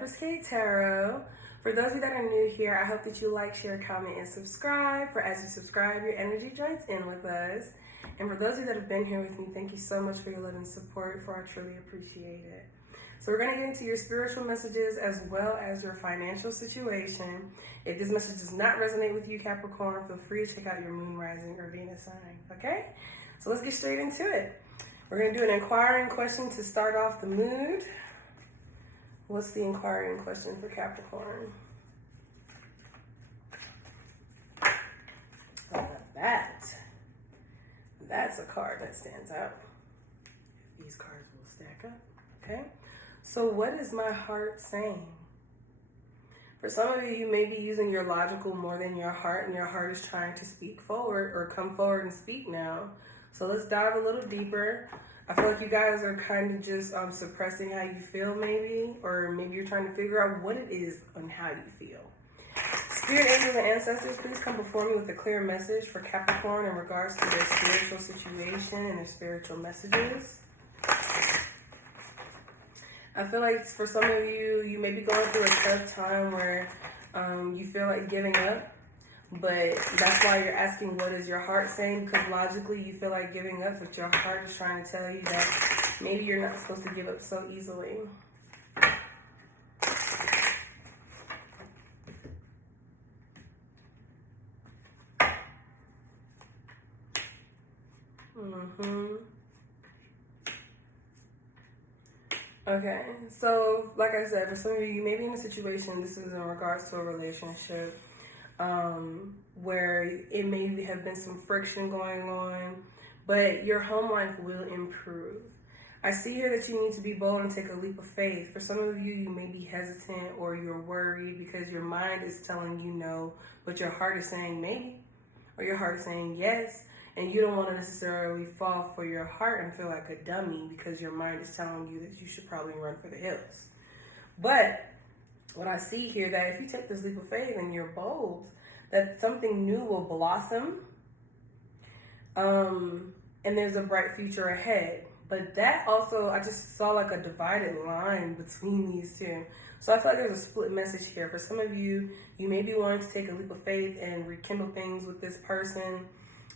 EmpressKateTarot. For those of you that are new here, I hope that you like, share, comment, and subscribe. For as you subscribe, your energy joins in with us. And for those of you that have been here with me, thank you so much for your love and support, for I truly appreciate it. So we're going to get into your spiritual messages as well as your financial situation. If this message does not resonate with you, Capricorn, feel free to check out your moon, rising, or Venus sign, okay? So let's get straight into it. We're going to do an inquiring question to start off the mood. What's the inquiring question for Capricorn? That's a card that stands out. These cards will stack up, okay? So what is my heart saying? For some of you, you may be using your logical more than your heart, and your heart is trying to speak forward or come forward and speak now. So let's dive a little deeper. I feel like you guys are kind of just suppressing how you feel maybe, or maybe you're trying to figure out what it is and how you feel. Spirit angels and ancestors, please come before me with a clear message for Capricorn in regards to their spiritual situation and their spiritual messages. I feel like for some of you, you may be going through a tough time where you feel like giving up, but that's why you're asking what is your heart saying, because logically you feel like giving up, but your heart is trying to tell you that maybe you're not supposed to give up so easily. Okay, so like I said, for some of you, you may be in a situation, this is in regards to a relationship, where it may have been some friction going on, but your home life will improve. I see here that you need to be bold and take a leap of faith. For some of you, you may be hesitant or you're worried because your mind is telling you no, but your heart is saying maybe, or your heart is saying yes. And you don't want to necessarily fall for your heart and feel like a dummy because your mind is telling you that you should probably run for the hills. But what I see here, that if you take this leap of faith and you're bold, that something new will blossom, and there's a bright future ahead. But that also, I just saw like a divided line between these two. So I feel like there's a split message here. For some of you, you may be wanting to take a leap of faith and rekindle things with this person.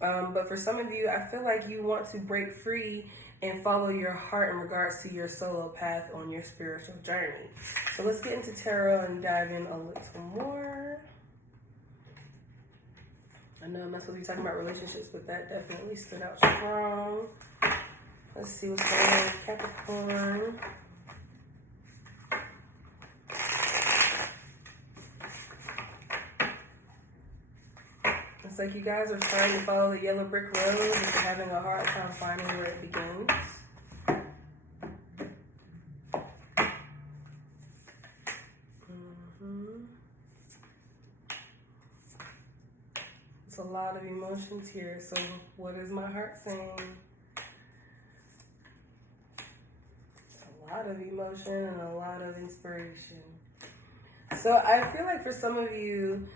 But for some of you, I feel like you want to break free and follow your heart in regards to your solo path on your spiritual journey. So let's get into tarot and dive in a little more. I know I'm not supposed to be talking about relationships, but that definitely stood out strong. Let's see what's going on with Capricorn. It's like you guys are trying to follow the yellow brick road, but you're having a hard time finding where it begins. It's a lot of emotions here. So what is my heart saying? A lot of emotion and a lot of inspiration. So I feel like for some of you,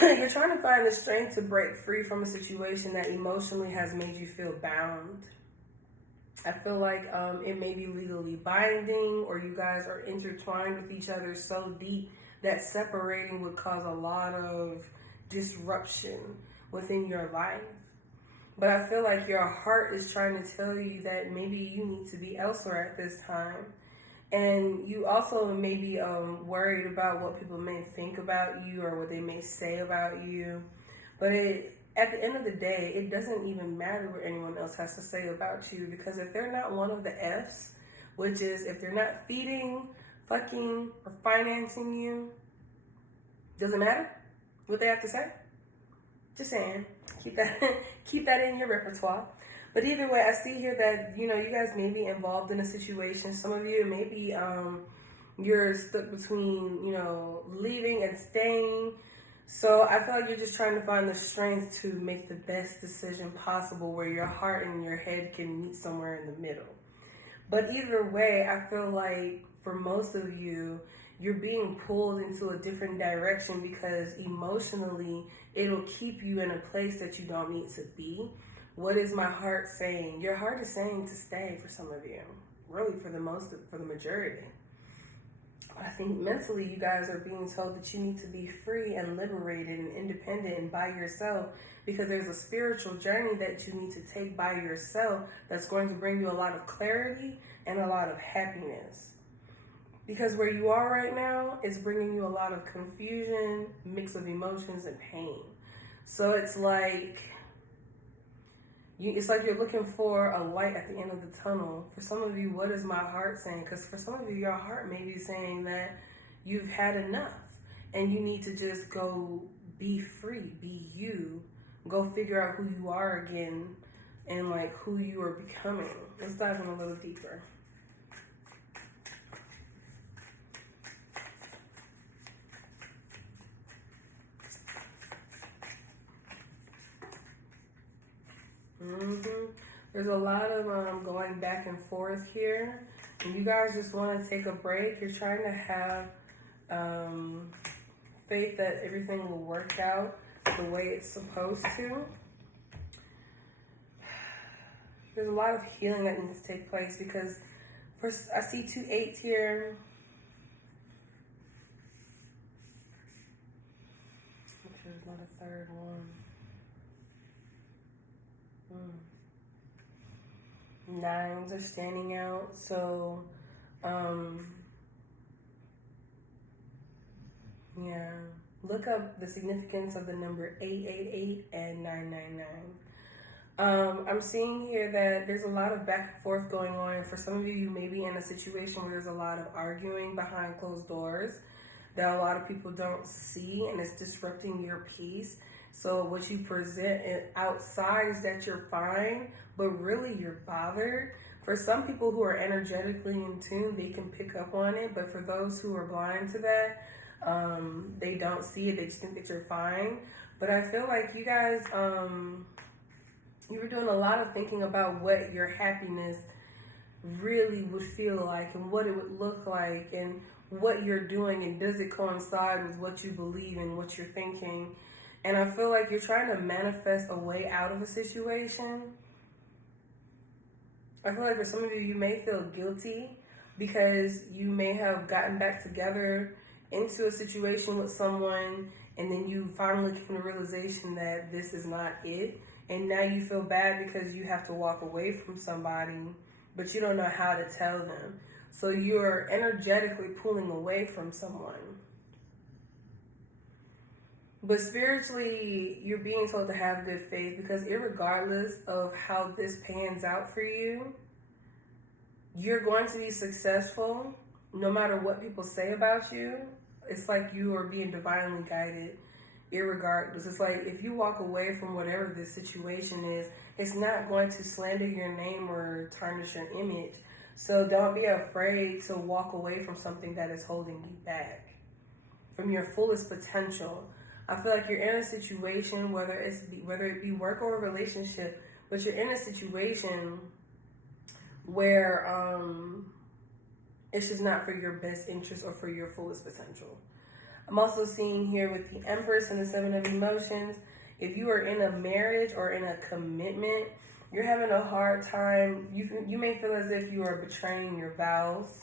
you're trying to find the strength to break free from a situation that emotionally has made you feel bound. I feel like it may be legally binding, or you guys are intertwined with each other so deep that separating would cause a lot of disruption within your life. But I feel like your heart is trying to tell you that maybe you need to be elsewhere at this time. And you also may be worried about what people may think about you or what they may say about you. But at the end of the day, it doesn't even matter what anyone else has to say about you, because if they're not one of the F's, which is if they're not feeding, fucking, or financing you, doesn't matter what they have to say. Just saying, keep that in your repertoire. But either way, I see here that, you guys may be involved in a situation. Some of you, maybe you're stuck between, leaving and staying. So I feel like you're just trying to find the strength to make the best decision possible where your heart and your head can meet somewhere in the middle. But either way, I feel like for most of you, you're being pulled into a different direction because emotionally, it'll keep you in a place that you don't need to be. What is my heart saying? Your heart is saying to stay for some of you, really for the majority. I think mentally you guys are being told that you need to be free and liberated and independent and by yourself, because there's a spiritual journey that you need to take by yourself that's going to bring you a lot of clarity and a lot of happiness. Because where you are right now is bringing you a lot of confusion, mix of emotions, and pain. So it's like you're looking for a light at the end of the tunnel. For some of you, what is my heart saying? Because for some of you, your heart may be saying that you've had enough and you need to just go be free, be you, go figure out who you are again and like who you are becoming. Let's dive in a little deeper. There's a lot of going back and forth here, and you guys just want to take a break. You're trying to have faith that everything will work out the way it's supposed to. There's a lot of healing that needs to take place, because first I see 2 8s here. Make sure there's not a third one. Nines are standing out, so yeah, look up the significance of the number 888 and 999. I'm seeing here that there's a lot of back and forth going on. For some of you, you may be in a situation where there's a lot of arguing behind closed doors that a lot of people don't see, and it's disrupting your peace. So what you present outside is that you're fine, but really you're bothered. For some people who are energetically in tune, they can pick up on it. But for those who are blind to that, they don't see it. They just think that you're fine. But I feel like you guys, you were doing a lot of thinking about what your happiness really would feel like and what it would look like and what you're doing, and does it coincide with what you believe and what you're thinking. And I feel like you're trying to manifest a way out of a situation. I feel like for some of you, you may feel guilty because you may have gotten back together into a situation with someone, and then you finally came to the realization that this is not it. And now you feel bad because you have to walk away from somebody, but you don't know how to tell them. So you're energetically pulling away from someone. But spiritually, you're being told to have good faith, because irregardless of how this pans out for you, you're going to be successful no matter what people say about you. It's like you are being divinely guided irregardless. It's like if you walk away from whatever this situation is, it's not going to slander your name or tarnish your image. So don't be afraid to walk away from something that is holding you back from your fullest potential. I feel like you're in a situation, whether it be work or a relationship, but you're in a situation where it's just not for your best interest or for your fullest potential. I'm also seeing here with the Empress and the Seven of Emotions, if you are in a marriage or in a commitment, you're having a hard time. You may feel as if you are betraying your vows.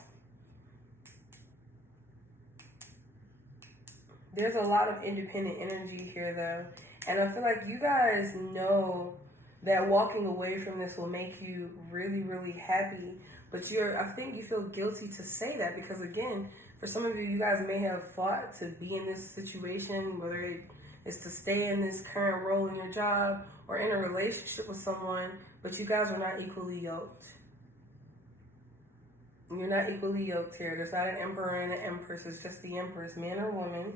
There's a lot of independent energy here, though. And I feel like you guys know that walking away from this will make you really, really happy. But I think you feel guilty to say that, because, again, for some of you, you guys may have fought to be in this situation, whether it is to stay in this current role in your job or in a relationship with someone, but you guys are not equally yoked. You're not equally yoked here. There's not an emperor and an empress. It's just the empress, man or woman.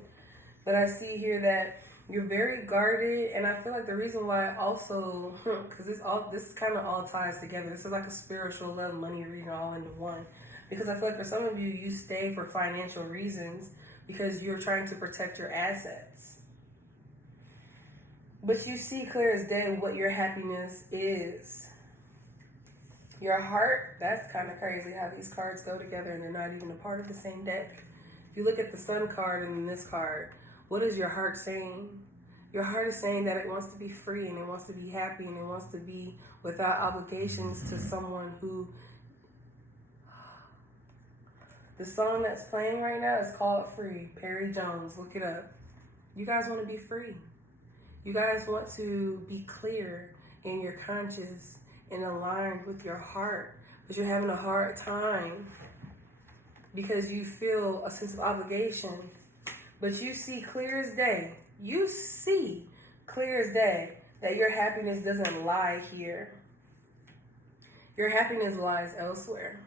But I see here that you're very guarded, and I feel like the reason why also, because this kind of all ties together. This is like a spiritual love money reading all into one. Because I feel like for some of you, you stay for financial reasons because you're trying to protect your assets. But you see clear as day what your happiness is. Your heart, that's kind of crazy how these cards go together and they're not even a part of the same deck. If you look at the Sun card and this card, what is your heart saying? Your heart is saying that it wants to be free and it wants to be happy and it wants to be without obligations to someone who The song that's playing right now is called Free. Perry Jones, look it up. You guys want to be free. You guys want to be clear in your conscience and aligned with your heart. But you're having a hard time because you feel a sense of obligation. But you see clear as day. You see clear as day that your happiness doesn't lie here. Your happiness lies elsewhere.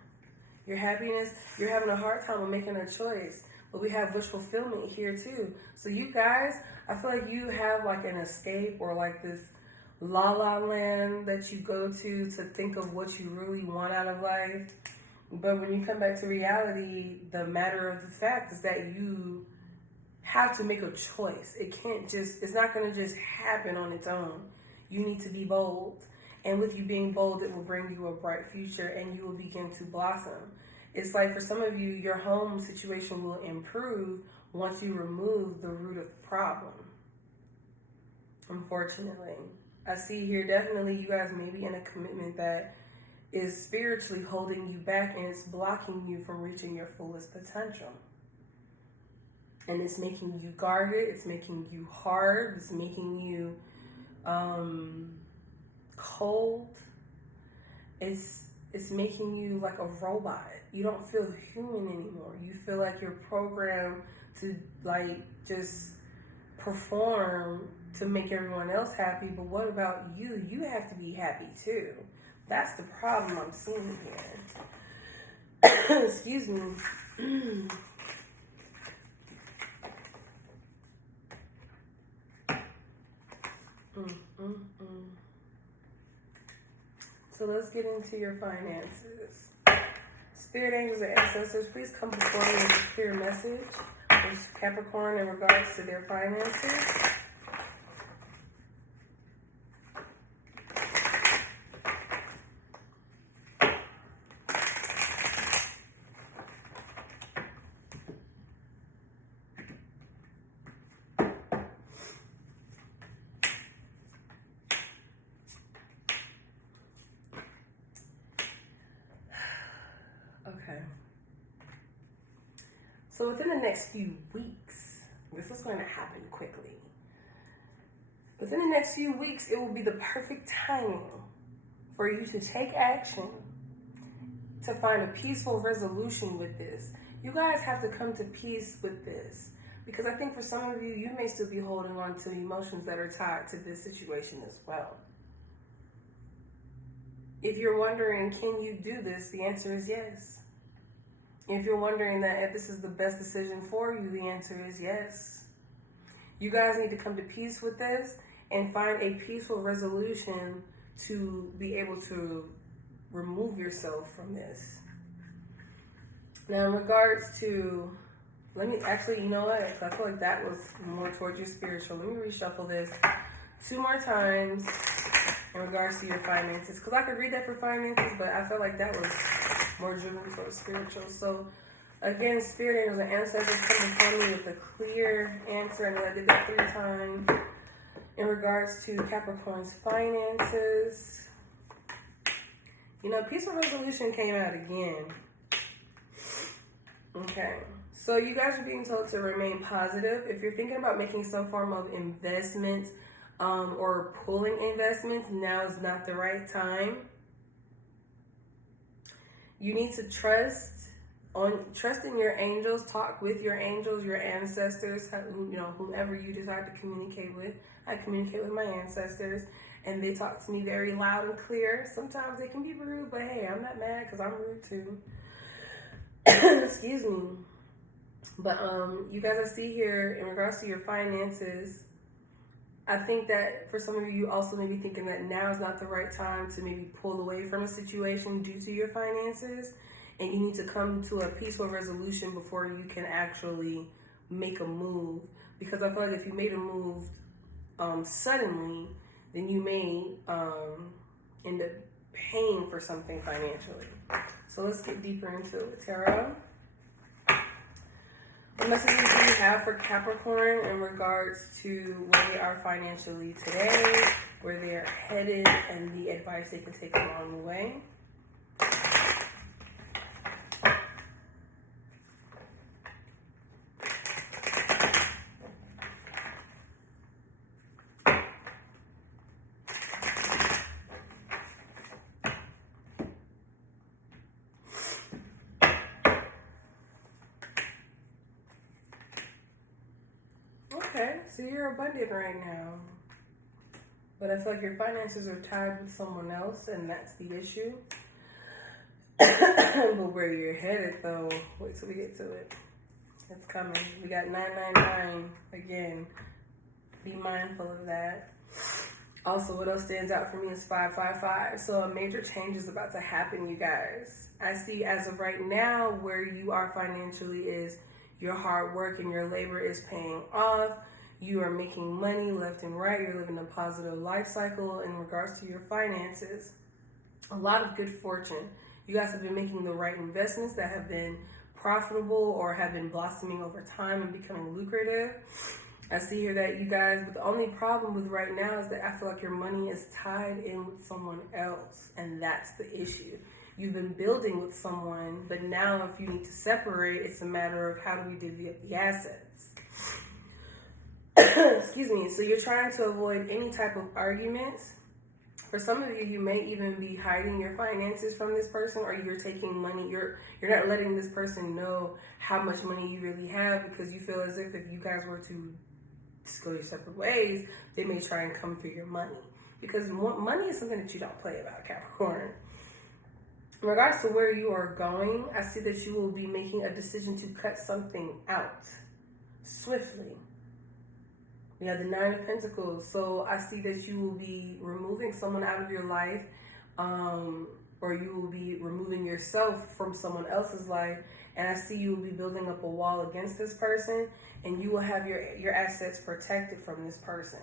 Your happiness, you're having a hard time with making a choice. But we have wish fulfillment here too. So you guys, I feel like you have like an escape or like this la la land that you go to think of what you really want out of life. But when you come back to reality, the matter of the fact is that you have to make a choice. It's not going to just happen on its own. You need to be bold. And with you being bold, it will bring you a bright future and you will begin to blossom. It's like for some of you, your home situation will improve once you remove the root of the problem. Unfortunately, I see here definitely you guys may be in a commitment that is spiritually holding you back and it's blocking you from reaching your fullest potential. And it's making you guarded, it's making you hard, it's making you cold. It's making you like a robot. You don't feel human anymore. You feel like you're programmed to like just perform to make everyone else happy. But what about you? You have to be happy too. That's the problem I'm seeing here. Excuse me. So let's get into your finances. Spirit angels and ancestors, please come before me with a clear message with Capricorn in regards to their finances. Okay. So within the next few weeks, this is going to happen quickly. Within the next few weeks, it will be the perfect timing for you to take action to find a peaceful resolution with this. You guys have to come to peace with this because I think for some of you, you may still be holding on to emotions that are tied to this situation as well. If you're wondering, can you do this? The answer is yes. If you're wondering that if this is the best decision for you, the answer is yes. You guys need to come to peace with this and find a peaceful resolution to be able to remove yourself from this. Now, in regards to, you know what? I feel like that was more towards your spiritual. Let me reshuffle this 2 more times in regards to your finances, because I could read that for finances, but I felt like that was more driven towards spiritual. So again, spirit angels and ancestors come before me with a clear answer. I know I did that 3 times in regards to Capricorn's finances. You know, peaceful resolution came out again. Okay, so you guys are being told to remain positive. If you're thinking about making some form of investments or pulling investments, now is not the right time. You need to trust in your angels. Talk with your angels, your ancestors, whomever you decide to communicate with. I communicate with my ancestors, and they talk to me very loud and clear. Sometimes they can be rude, but hey, I'm not mad because I'm rude too. Excuse me. But you guys, I see here in regards to your finances, I think that for some of you also may be thinking that now is not the right time to maybe pull away from a situation due to your finances, and you need to come to a peaceful resolution before you can actually make a move. Because I feel like if you made a move suddenly, then you may end up paying for something financially. So let's get deeper into it. Tarot, what messages do you have for Capricorn in regards to where they are financially today, where they are headed, and the advice they can take along the way? Okay, so you're abundant right now. But I feel like your finances are tied with someone else, and that's the issue. But where you're headed, though, wait till we get to it. It's coming. We got 999 again. Be mindful of that. Also, what else stands out for me is 555. So a major change is about to happen, you guys. I see as of right now where you are financially is your hard work and your labor is paying off. You are making money left and right. You're living a positive life cycle in regards to your finances. A lot of good fortune. You guys have been making the right investments that have been profitable or have been blossoming over time and becoming lucrative. I see here that you guys, but the only problem with right now is that I feel like your money is tied in with someone else, and that's the issue. You've been building with someone, but now if you need to separate, it's a matter of how do we divvy up the assets. Excuse me. So you're trying to avoid any type of arguments. For some of you, you may even be hiding your finances from this person, or you're taking money. You're not letting this person know how much money you really have because you feel as if you guys were to just go your separate ways, they may try and come for your money. Because money is something that you don't play about, Capricorn. In regards to where you are going, I see that you will be making a decision to cut something out swiftly. We have the 9 of Pentacles. So I see that you will be removing someone out of your life, or you will be removing yourself from someone else's life. And I see you will be building up a wall against this person, and you will have your assets protected from this person.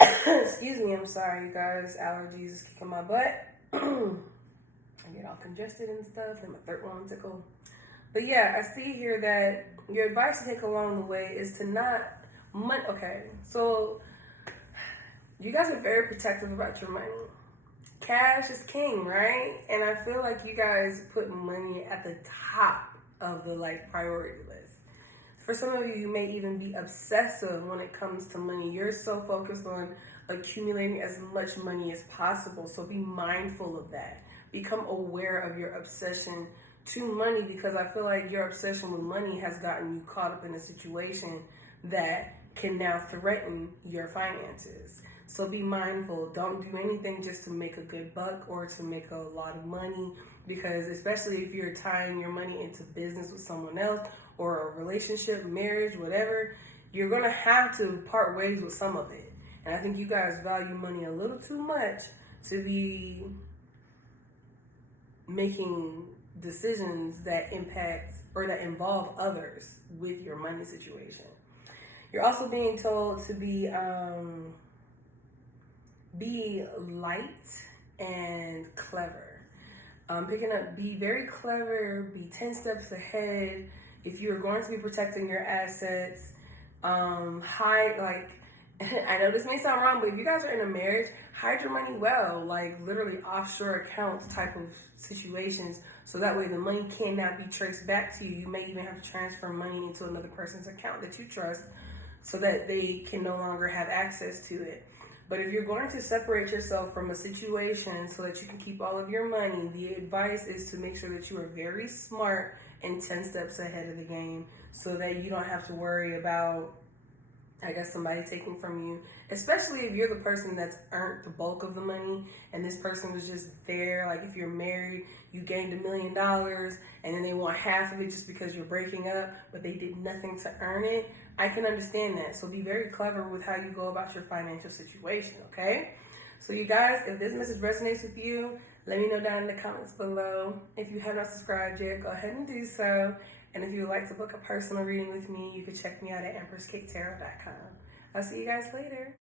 Excuse me, I'm sorry, you guys. Allergies is kicking my butt. I get all congested and stuff, and my throat won't tickle. But yeah, I see here that your advice to take along the way is to not... Okay, so you guys are very protective about your money. Cash is king, right? And I feel like you guys put money at the top of the priority list. For some of you, you may even be obsessive when it comes to money. You're so focused on accumulating as much money as possible. So be mindful of that. Become aware of your obsession to money, because I feel like your obsession with money has gotten you caught up in a situation that can now threaten your finances. So be mindful. Don't do anything just to make a good buck or to make a lot of money, because especially if you're tying your money into business with someone else or a relationship, marriage, whatever, you're going to have to part ways with some of it. And I think you guys value money a little too much to be making decisions that impact or that involve others with your money situation. You're also being told to be light and clever. Be very clever, be 10 steps ahead. If you're going to be protecting your assets, hide, I know this may sound wrong, but if you guys are in a marriage, hide your money well, literally offshore accounts type of situations, so that way the money cannot be traced back to you. You may even have to transfer money into another person's account that you trust so that they can no longer have access to it. But if you're going to separate yourself from a situation so that you can keep all of your money, the advice is to make sure that you are very smart and 10 steps ahead of the game so that you don't have to worry about, somebody taking from you, especially if you're the person that's earned the bulk of the money and this person was just there. If you're married, you gained $1 million and then they want half of it just because you're breaking up, but they did nothing to earn it. I can understand that. So be very clever with how you go about your financial situation, okay? So you guys, if this message resonates with you, let me know down in the comments below. If you have not subscribed yet, go ahead and do so. And if you would like to book a personal reading with me, you can check me out at EmpressKateTarot.com. I'll see you guys later.